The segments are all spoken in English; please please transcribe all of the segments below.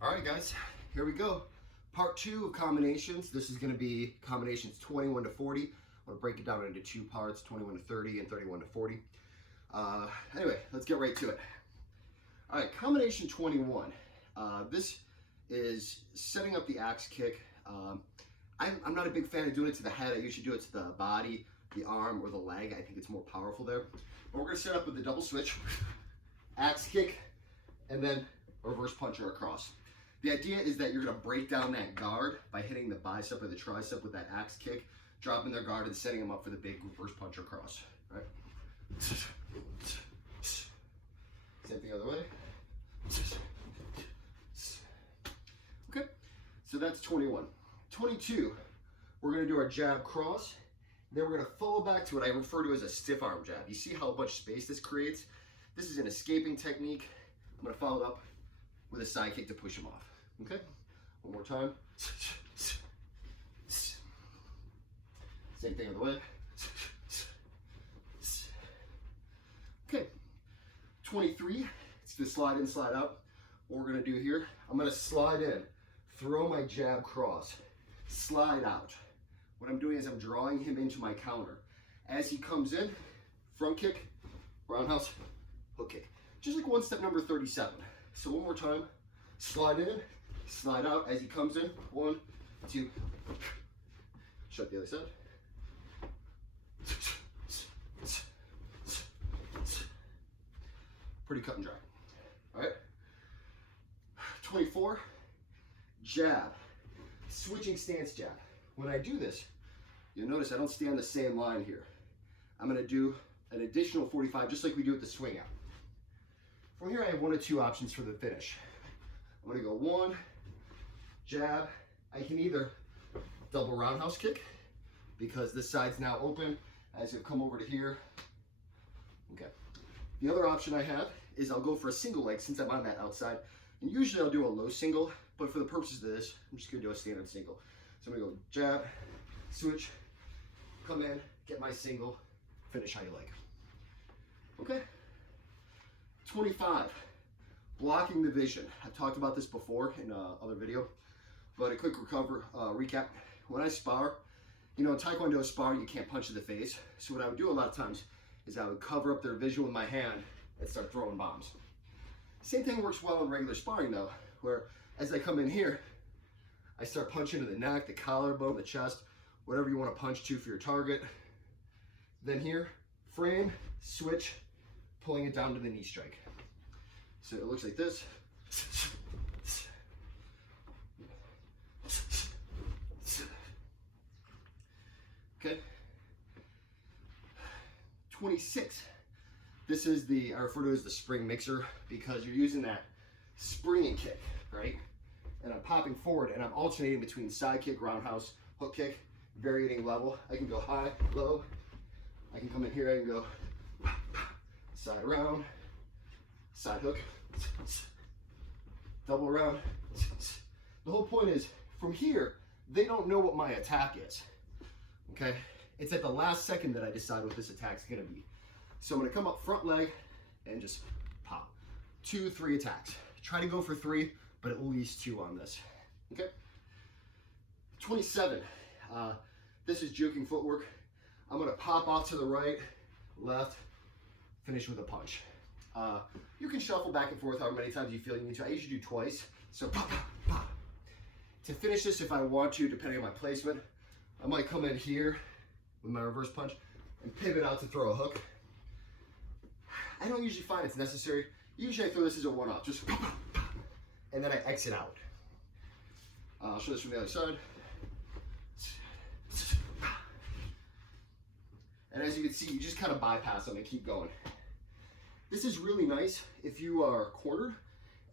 All right, guys, here we go. Part 2 of combinations. This is going to be combinations 21 to 40. I'm going to break it down into 2 parts, 21 to 30 and 31 to 40. Anyway, let's get right to it. All right, combination 21. This is setting up the axe kick. I'm not a big fan of doing it to the head. I usually do it to the body, the arm, or the leg. I think it's more powerful there. But we're going to set up with the double switch, axe kick, and then reverse puncher across. The idea is that you're going to break down that guard by hitting the bicep or the tricep with that axe kick, dropping their guard and setting them up for the big reverse punch across. Right? Same thing other way. Okay, so that's 21. 22, we're going to do our jab cross. Then we're going to follow back to what I refer to as a stiff arm jab. You see how much space this creates? This is an escaping technique. I'm going to follow it up with a side kick to push him off. Okay, one more time. Same thing other way. Okay, 23, it's the slide in, slide out. What we're gonna do here, I'm gonna slide in, throw my jab cross, slide out. What I'm doing is I'm drawing him into my counter. As he comes in, front kick, roundhouse, hook kick. Just like one step number 37. So one more time, slide in, slide out as he comes in. 1, 2, shut the other side. Pretty cut and dry. All right. 24, jab, switching stance jab. When I do this, you'll notice I don't stay on the same line here. I'm gonna do an additional 45, just like we do at the swing out. From here, I have 1 or 2 options for the finish. I'm gonna go 1, jab. I can either double roundhouse kick, because this side's now open as you come over to here. Okay. The other option I have is I'll go for a single leg since I'm on that outside. And usually I'll do a low single, but for the purposes of this, I'm just gonna do a standard single. So I'm gonna go jab, switch, come in, get my single, finish how you like. Okay? 25, blocking the vision. I've talked about this before in other video, but a quick recap. When I spar, you know, in Taekwondo spar, you can't punch in the face. So what I would do a lot of times is I would cover up their vision with my hand and start throwing bombs. Same thing works well in regular sparring though, where as I come in here, I start punching to the neck, the collarbone, the chest, whatever you want to punch to for your target. Then here, frame, switch, pulling it down to the knee strike. So it looks like this. Okay. 26. This is I refer to as the spring mixer because you're using that springing kick, right? And I'm popping forward and I'm alternating between side kick, roundhouse, hook kick, varying level. I can go high, low. I can come in here, I can go side around, side hook, double around. The whole point is, from here, they don't know what my attack is, okay? It's at the last second that I decide what this attack's gonna be. So I'm gonna come up front leg and just pop. 2, 3 attacks. Try to go for 3, but at least 2 on this, okay? 27, this is juking footwork. I'm gonna pop off to the right, left, finish with a punch. You can shuffle back and forth however many times you feel you need to. I usually do twice, so pop, pop, pop. To finish this, if I want to, depending on my placement, I might come in here with my reverse punch and pivot out to throw a hook. I don't usually find it's necessary. Usually I throw this as a one-off, just pop, pop, pop, and then I exit out. I'll show this from the other side. And as you can see, you just kind of bypass them and keep going. This is really nice if you are cornered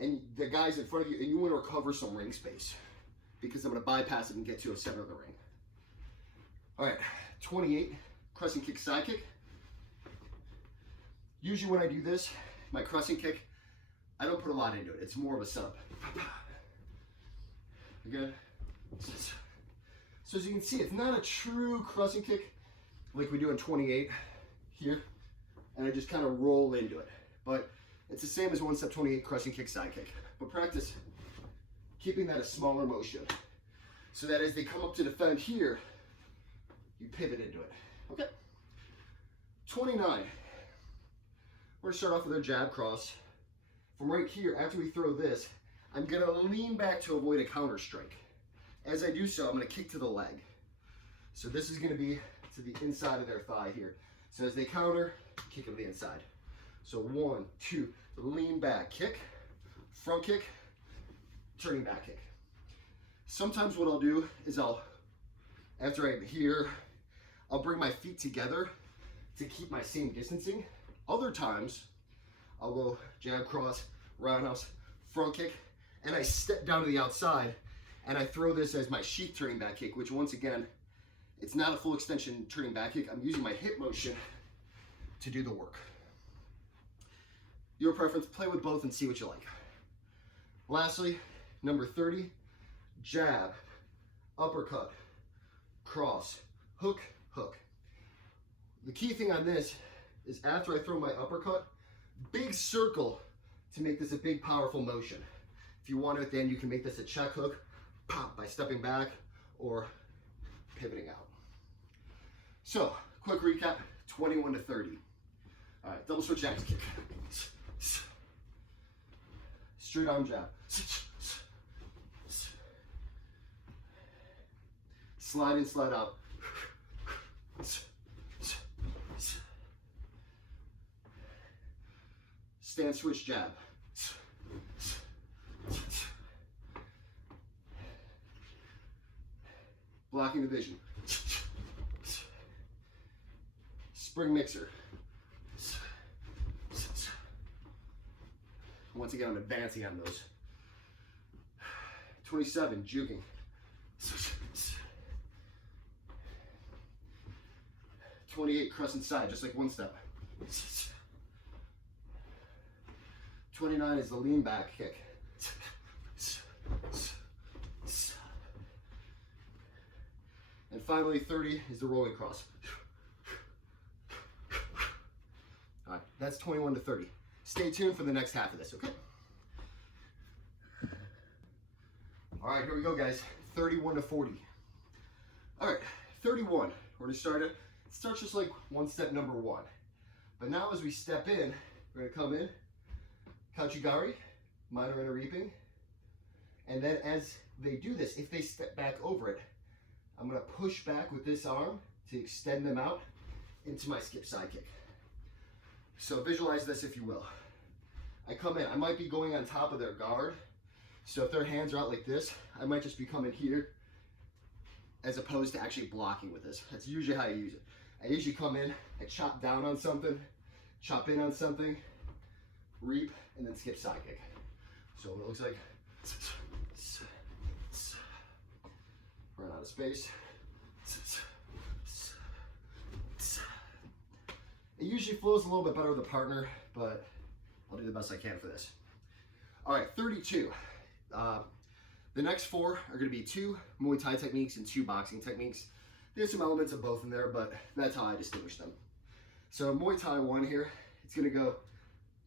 and the guy's in front of you and you want to recover some ring space, because I'm going to bypass it and get to a center of the ring. All right, 28, crescent kick, side kick. Usually when I do this, my crescent kick, I don't put a lot into it. It's more of a setup. Again. So as you can see, it's not a true crescent kick like we do in 28 here. And I just kind of roll into it. But it's the same as one step 28 crescent kick, side kick. But practice keeping that a smaller motion. So that as they come up to defend here, you pivot into it. Okay. 29. We're gonna start off with our jab cross. From right here, after we throw this, I'm gonna lean back to avoid a counter strike. As I do so, I'm gonna kick to the leg. So this is gonna be to the inside of their thigh here. So as they counter, kick to the inside. So 1, 2, lean back, kick, front kick, turning back kick. Sometimes what I'll do is after I'm here, I'll bring my feet together to keep my same distancing. Other times, I'll go jab, cross, roundhouse, front kick, and I step down to the outside, and I throw this as my sheath turning back kick, which once again, it's not a full extension turning back kick. I'm using my hip motion to do the work. Your preference, play with both and see what you like. Lastly, number 30, jab, uppercut, cross, hook, hook. The key thing on this is after I throw my uppercut, big circle to make this a big, powerful motion. If you want it, then you can make this a check hook, pop, by stepping back or pivoting out. So, quick recap, 21 to 30. All right, double switch axe kick. Straight arm jab. Slide in, slide out. Stand switch jab. Blocking the vision. Spring mixer. Once again, I'm advancing on those. 27, juking. 28, crescent side, just like one step. 29 is the lean back kick. And finally, 30 is the rolling cross. All right, that's 21 to 30. Stay tuned for the next half of this, okay? All right, here we go, guys. 31 to 40. All right, 31. We're gonna start it. It starts just like one step number one. But now as we step in, we're gonna come in, Kouchi Gari Minor and a reaping. And then as they do this, if they step back over it, I'm gonna push back with this arm to extend them out into my skip side kick. So visualize this if you will. I come in, I might be going on top of their guard. So if their hands are out like this, I might just be coming here as opposed to actually blocking with this. That's usually how I use it. I usually come in, I chop down on something, chop in on something, reap, and then skip side kick. So what it looks like, run out of space. It usually flows a little bit better with a partner, but I'll do the best I can for this. All right, 32. The next four are gonna be 2 Muay Thai techniques and 2 boxing techniques. There's some elements of both in there, but that's how I distinguish them. So Muay Thai 1 here, it's gonna go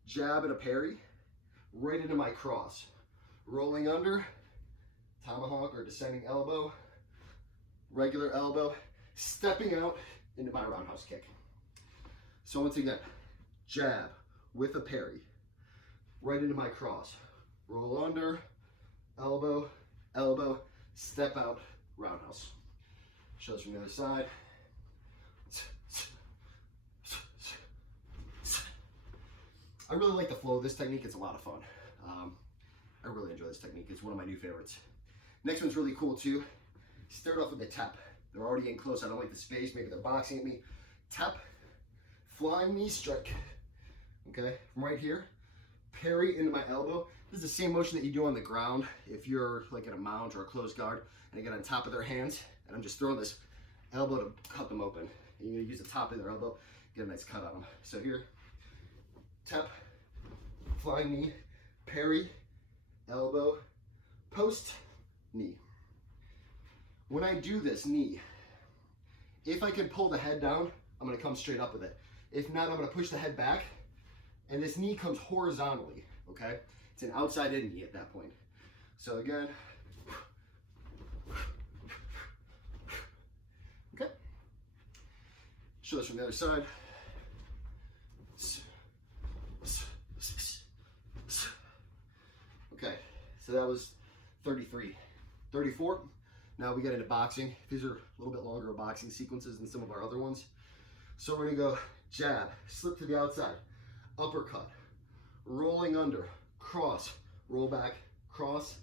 jab and a parry, right into my cross. Rolling under, tomahawk or descending elbow, regular elbow, stepping out into my roundhouse kick. So once again, jab with a parry, right into my cross. Roll under, elbow, elbow, step out, roundhouse. Show this from the other side. I really like the flow of this technique. It's a lot of fun. I really enjoy this technique. It's one of my new favorites. Next one's really cool too. Start off with a tap. They're already getting close. I don't like the space. Maybe they're boxing at me. Tap, flying knee strike. Okay, from right here, parry into my elbow. This is the same motion that you do on the ground if you're like in a mount or a closed guard and I get on top of their hands and I'm just throwing this elbow to cut them open. And you're gonna use the top of their elbow, get a nice cut on them. So here, tap, flying knee, parry, elbow, post, knee. When I do this knee, if I can pull the head down, I'm gonna come straight up with it. If not, I'm gonna push the head back and this knee comes horizontally, okay? It's an outside in knee at that point. So again, okay. Show this from the other side. Okay, so that was 33. 34. Now we get into boxing. These are a little bit longer boxing sequences than some of our other ones. So we're gonna go jab, slip to the outside, uppercut, rolling under, cross, roll back, cross,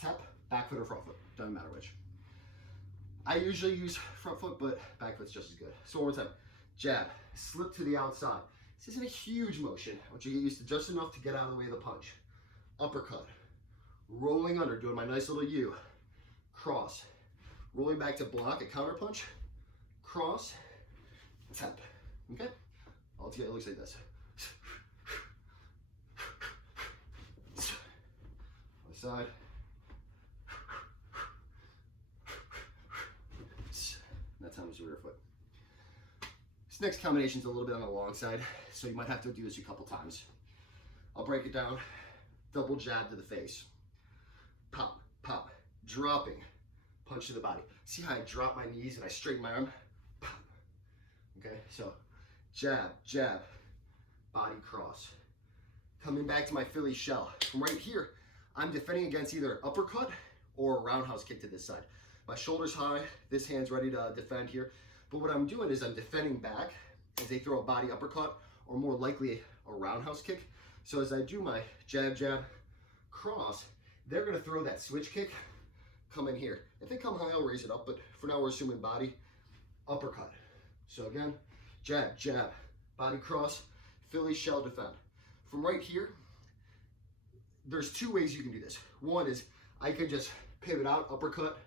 tap, back foot or front foot, doesn't matter which. I usually use front foot, but back foot's just as good. So one more time, jab, slip to the outside. This isn't a huge motion. I want you to get used to just enough to get out of the way of the punch. Uppercut, rolling under, doing my nice little U, cross, rolling back to block a counter punch, cross, tap. Okay? All together it looks like this. On the side. That time was the rear foot. This next combination is a little bit on the long side, so you might have to do this a couple times. I'll break it down. Double jab to the face. Pop, pop, dropping, punch to the body. See how I drop my knees and I straighten my arm? Pop. Okay, so jab, jab, body cross. Coming back to my Philly shell. From right here, I'm defending against either uppercut or a roundhouse kick to this side. My shoulder's high, this hand's ready to defend here. But what I'm doing is I'm defending back as they throw a body uppercut or more likely a roundhouse kick. So as I do my jab, jab, cross, they're gonna throw that switch kick, come in here. If they come high, I'll raise it up, but for now we're assuming body, uppercut. So again, jab, jab, body cross, Philly shell defend. From right here, there's two ways you can do this. One is I could just pivot out, uppercut,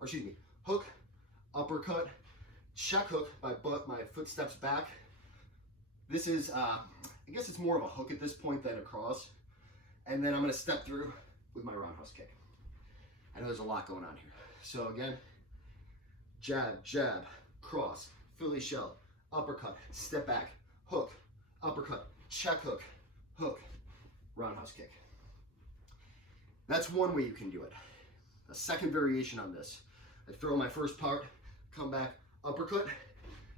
or excuse me, hook, uppercut, check hook, my foot steps back. This is, I guess it's more of a hook at this point than a cross. And then I'm gonna step through with my roundhouse kick. I know there's a lot going on here. So again, jab, jab, cross, Philly shell, uppercut, step back, hook, uppercut, check hook, hook, roundhouse kick. That's one way you can do it. A second variation on this, I throw my first part, come back, uppercut,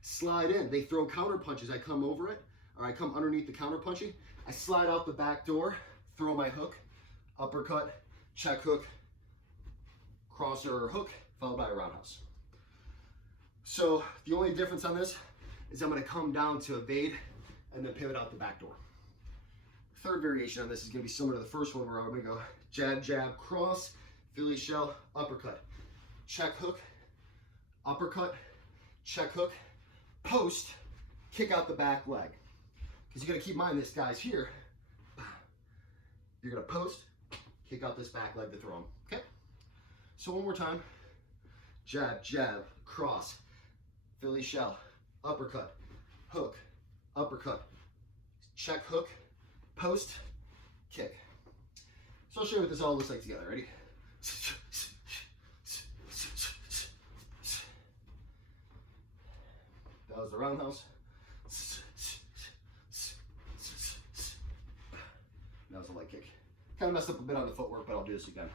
slide in. They throw counter punches. I come over it, or I come underneath the counter punching. I slide out the back door, throw my hook, uppercut, check hook, cross or hook, followed by a roundhouse. So the only difference on this is I'm going to come down to evade and then pivot out the back door. Third variation on this is going to be similar to the first one, where I'm going to go jab, jab, cross, Philly shell, uppercut, check hook, uppercut, check hook, post, kick out the back leg. Because you got to keep in mind, this guy's here. You're going to post, kick out this back leg to throw him. Okay? So one more time. Jab, jab, cross, Philly shell, uppercut, hook, uppercut, check hook, post, kick. So I'll show you what this all looks like together. Ready? That was the roundhouse. That was a leg kick. Kind of messed up a bit on the footwork, but I'll do this again.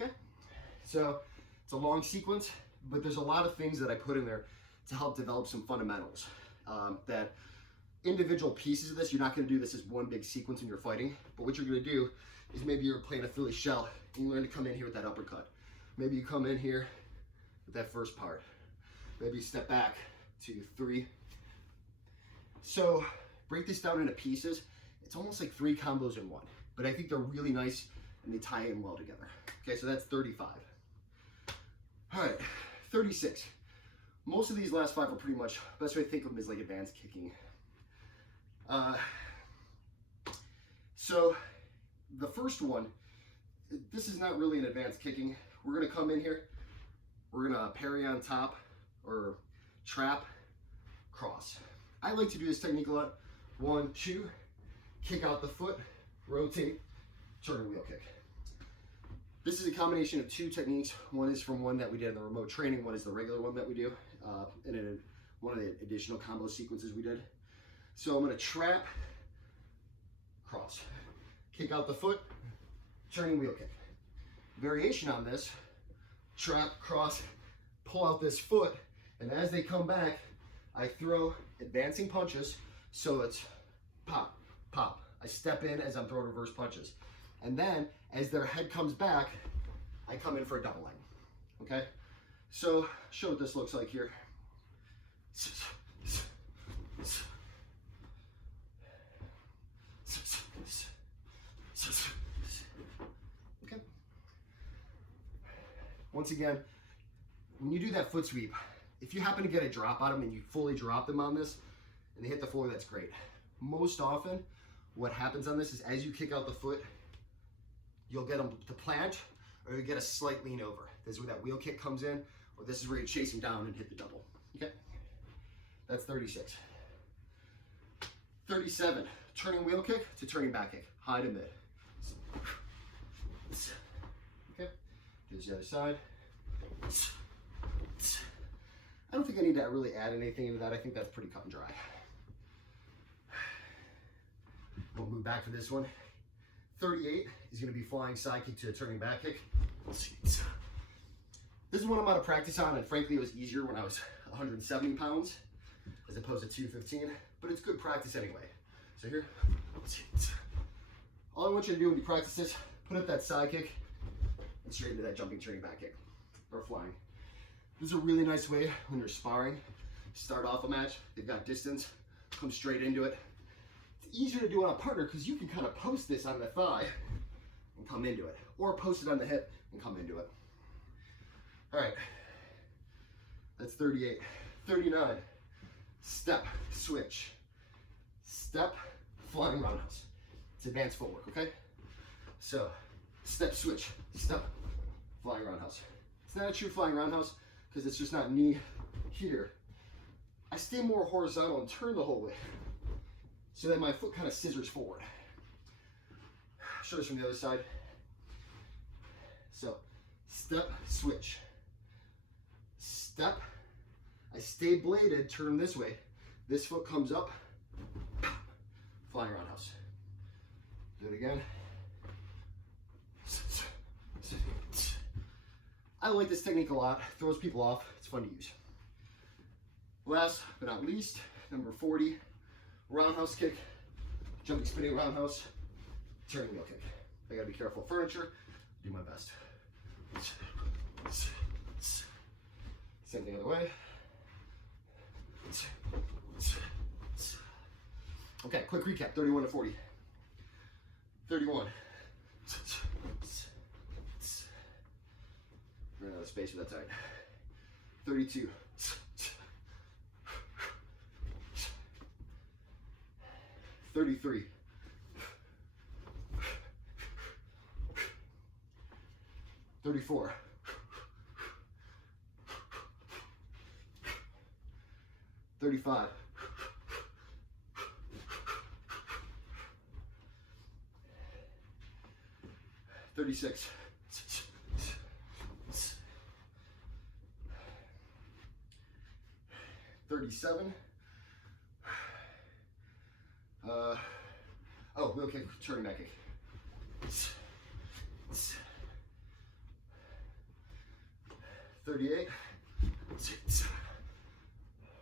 Okay, so it's a long sequence, but there's a lot of things that I put in there to help develop some fundamentals. That individual pieces of this, you're not going to do this as one big sequence when you're fighting, but what you're going to do is maybe you're playing a Philly shell and you learn to come in here with that uppercut. Maybe you come in here with that first part. Maybe you step back, 2, 3. So break this down into pieces. It's almost like 3 combos in one, but I think they're really nice and they tie in well together. Okay, so that's 35. All right, 36. Most of these last 5 are pretty much, best way to think of them is like advanced kicking. So the first one, this is not really an advanced kicking. We're gonna come in here, we're gonna parry on top or trap, cross. I like to do this technique a lot. 1, 2, kick out the foot, rotate, turn wheel kick. This is a combination of 2 techniques. One is from one that we did in the remote training. One is the regular one that we do, and then one of the additional combo sequences we did. So I'm gonna trap, cross. Kick out the foot, turning wheel kick. Variation on this, trap, cross, pull out this foot, and as they come back, I throw advancing punches, so it's pop, pop. I step in as I'm throwing reverse punches. And then, as their head comes back, I come in for a double leg, okay? So, show what this looks like here. Okay. Once again, when you do that foot sweep, if you happen to get a drop on them and you fully drop them on this, and they hit the floor, that's great. Most often, what happens on this is as you kick out the foot, you'll get them to plant, or you get a slight lean over. This is where that wheel kick comes in, or this is where you chase them down and hit the double. Okay, that's 36. 37, turning wheel kick to turning back kick, high to mid. Okay, here's the other side. I don't think I need to really add anything into that. I think that's pretty cut and dry. We'll move back for this one. 38 is going to be flying side kick to a turning back kick. This is one I'm out of practice on, and frankly, it was easier when I was 170 pounds as opposed to 215, but it's good practice anyway. So here, all I want you to do when you practice this, put up that side kick and straight into that jumping turning back kick or flying. This is a really nice way when you're sparring. Start off a match, they've got distance, come straight into it. It's easier to do on a partner because you can kind of post this on the thigh and come into it, or post it on the hip and come into it. All right, that's 38. 39, step, switch. Step, flying roundhouse. It's advanced footwork, okay? So, step, switch, step, flying roundhouse. It's not a true flying roundhouse because it's just not knee here. I stay more horizontal and turn the whole way so that my foot kind of scissors forward. Show this from the other side. So, step, switch. Step, I stay bladed, turn this way. This foot comes up, flying roundhouse. Do it again. I like this technique a lot. Throws people off. It's fun to use. Last but not least, number 40, roundhouse kick, jumping spinning roundhouse, turning wheel kick. I gotta be careful of furniture. Do my best. Same thing the other way. Okay, quick recap, 31 to 40. 31. Run out of space with that side. 32. 33. 34. 35. 36. 37. Oh, wheel kick, turning back kick. 38.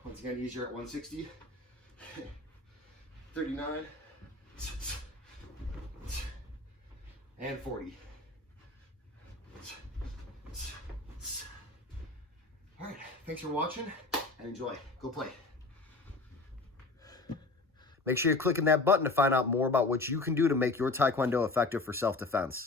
Once again, easier at 160. 39. And 40. All right, thanks for watching and enjoy. Go play. Make sure you're clicking that button to find out more about what you can do to make your Taekwondo effective for self-defense.